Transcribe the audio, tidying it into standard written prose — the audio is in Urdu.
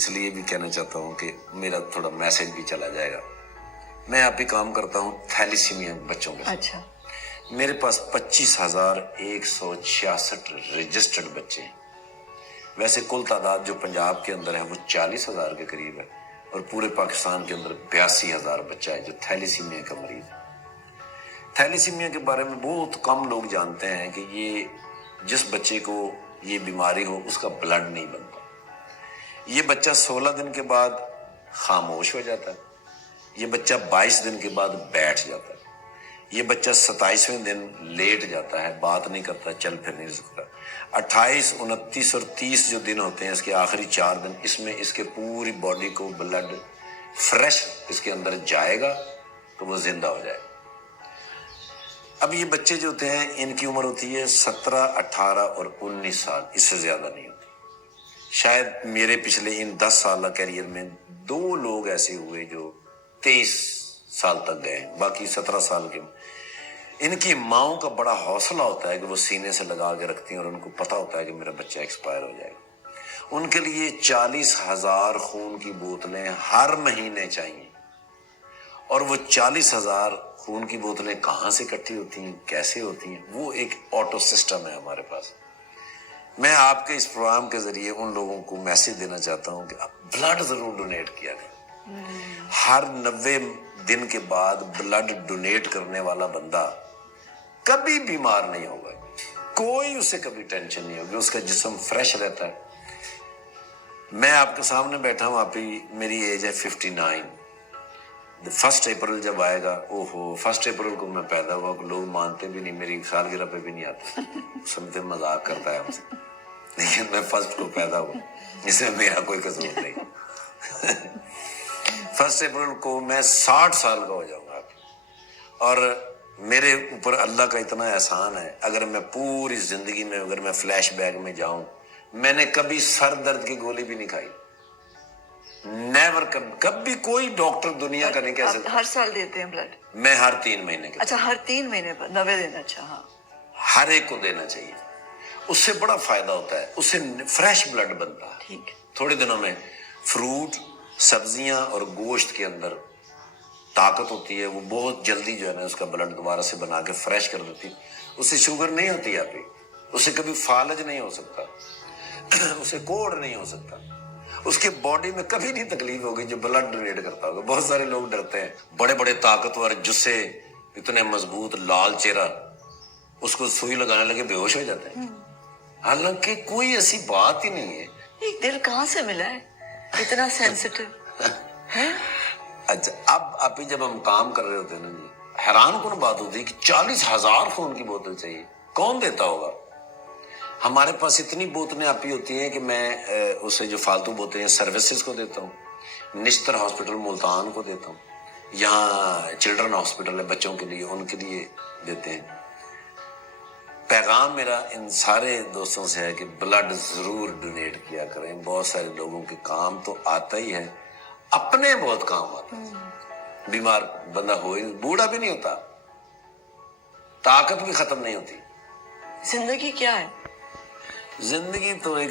اس لیے بھی کہنا چاہتا ہوں کہ میرا تھوڑا میسج بھی چلا جائے گا. میں آپ ہی کام کرتا ہوں تھیلیسیمیا بچوں کے ساتھ. اچھا. میرے پاس 25,166 رجسٹرڈ بچے ہیں. ویسے کل تعداد جو پنجاب کے اندر ہے وہ 40,000 کے قریب ہے اور پورے پاکستان کے اندر 82,000 بچہ ہے جو تھیلیسیمیا کا مریض ہے. تھیلیسیمیا کے بارے میں بہت کم لوگ جانتے ہیں کہ یہ جس بچے کو یہ بیماری ہو اس کا بلڈ نہیں بنتا. یہ بچہ 16 دن کے بعد خاموش ہو جاتا ہے. یہ بچہ 22 دن کے بعد بیٹھ جاتا ہے. یہ بچہ 27ویں دن لیٹ جاتا ہے, بات نہیں کرتا, چل پھر نہیں سکتا. 28, 29 اور 30 جو دن ہوتے ہیں اس کے آخری 4 دن, اس میں اس کے پوری باڈی کو بلڈ فریش اس کے اندر جائے گا تو وہ زندہ ہو جائے گا. اب یہ بچے جو ہوتے ہیں ان کی عمر ہوتی ہے 17, 18 اور 19 سال, اس سے زیادہ نہیں ہوتی. شاید میرے پچھلے ان 10 سالہ کیریئر میں 2 لوگ ایسے ہوئے جو 23 سال تک گئے, باقی 17 سال کے. ان کی ماؤں کا بڑا حوصلہ ہوتا ہے کہ وہ سینے سے لگا کے رکھتی ہیں اور ان کو پتہ ہوتا ہے کہ میرا بچہ ایکسپائر ہو جائے گا. ان کے لیے 40,000 خون کی بوتلیں ہر مہینے چاہیے, اور وہ 40,000 خون کی بوتلیں کہاں سے اکٹھی ہوتی ہیں, کیسے ہوتی ہیں, وہ ایک آٹو سسٹم ہے ہمارے پاس. میں آپ کے اس پروگرام کے ذریعے ان لوگوں کو میسج دینا چاہتا ہوں کہ بلڈ ضرور ڈونیٹ کیا کریں. ہر 90 دن کے بعد بلڈ ڈونیٹ کرنے والا بندہ کبھی بیمار نہیں ہوگا, کوئی اسے کبھی ٹینشن نہیں ہوگی, اس کا جسم فریش رہتا ہے. میں آپ کے سامنے بیٹھا ہوں, آپ ہی میری ایج ہے 59. 1 اپریل جب آئے گا, اوہو 1 اپریل کو میں پیدا ہوا, لوگ مانتے بھی نہیں, میری سالگرہ پہ بھی نہیں آتے, سمجھتے مذاق کرتا ہے ہم سے, لیکن میں 1 کو پیدا ہوا, اس میں میرا کوئی قصور نہیں. 1 اپریل کو میں 60 سال کا ہو جاؤں گا, اور میرے اوپر اللہ کا اتنا احسان ہے, اگر میں پوری زندگی میں اگر میں فلیش بیک میں جاؤں, میں نے کبھی سر درد کی گولی بھی نہیں کھائی, نیور. کبھی کوئی ڈاکٹر دنیا کا نہیں کہہ سکتا. ہر سال دیتے ہیں بلڈ؟ میں ہر 3 مہینے کے. اچھا, ہر 3 مہینے پر 90 دن. اچھا, ہاں. ہر ایک کو دینا چاہیے, اس سے بڑا فائدہ ہوتا ہے, اس سے فریش بلڈ بنتا ہے. ٹھیک. تھوڑے دنوں میں فروٹ, سبزیاں اور گوشت کے اندر طاقت ہوتی ہے, وہ بہت جلدی جو ہے نا اس کا بلڈ دوبارہ سے بنا کے فریش کر دیتی. اس سے شوگر نہیں ہوتی آپ کی, اس سے کبھی فالج نہیں ہو سکتا, اس سے کوڑ نہیں ہو سکتا, اس کے باڈی میں کبھی نہیں تکلیف ہوگی جو بلڈ ڈونیٹ کرتا ہوگا. بہت سارے لوگ ڈرتے ہیں, بڑے بڑے طاقتور جسے اتنے مضبوط لال چہرہ, اس کو سوئی لگانے لگے بے ہوش ہو جاتے ہیں, حالانکہ کوئی ایسی بات ہی نہیں ہے. ایک دل کہاں سے ملا ہے اتنا سینسٹیو ہے؟ اچھا, اب آپ ہی جب ہم کام کر رہے ہوتے ہیں نا جی, حیران کن بات ہوتی ہے کہ 40,000 خون کی بوتل چاہیے, کون دیتا ہوگا؟ ہمارے پاس اتنی بوتلیں آپ ہی ہوتی ہیں کہ میں اسے جو فالتو بوتلیں سروسز کو دیتا ہوں, نشتر ہاسپٹل ملتان کو دیتا ہوں, یہاں چلڈرن ہاسپٹل ہے بچوں کے لیے, ان کے لیے دیتے ہیں. پیغام میرا ان سارے دوستوں سے ہے کہ بلڈ ضرور ڈونیٹ کیا کریں. بہت سارے لوگوں کے کام تو آتا ہی ہے, اپنے بہت کام آتا ہے. بیمار بندہ ہو ہی بوڑھا بھی نہیں ہوتا, طاقت بھی ختم نہیں ہوتی. زندگی کیا ہے؟ زندگی تو ایک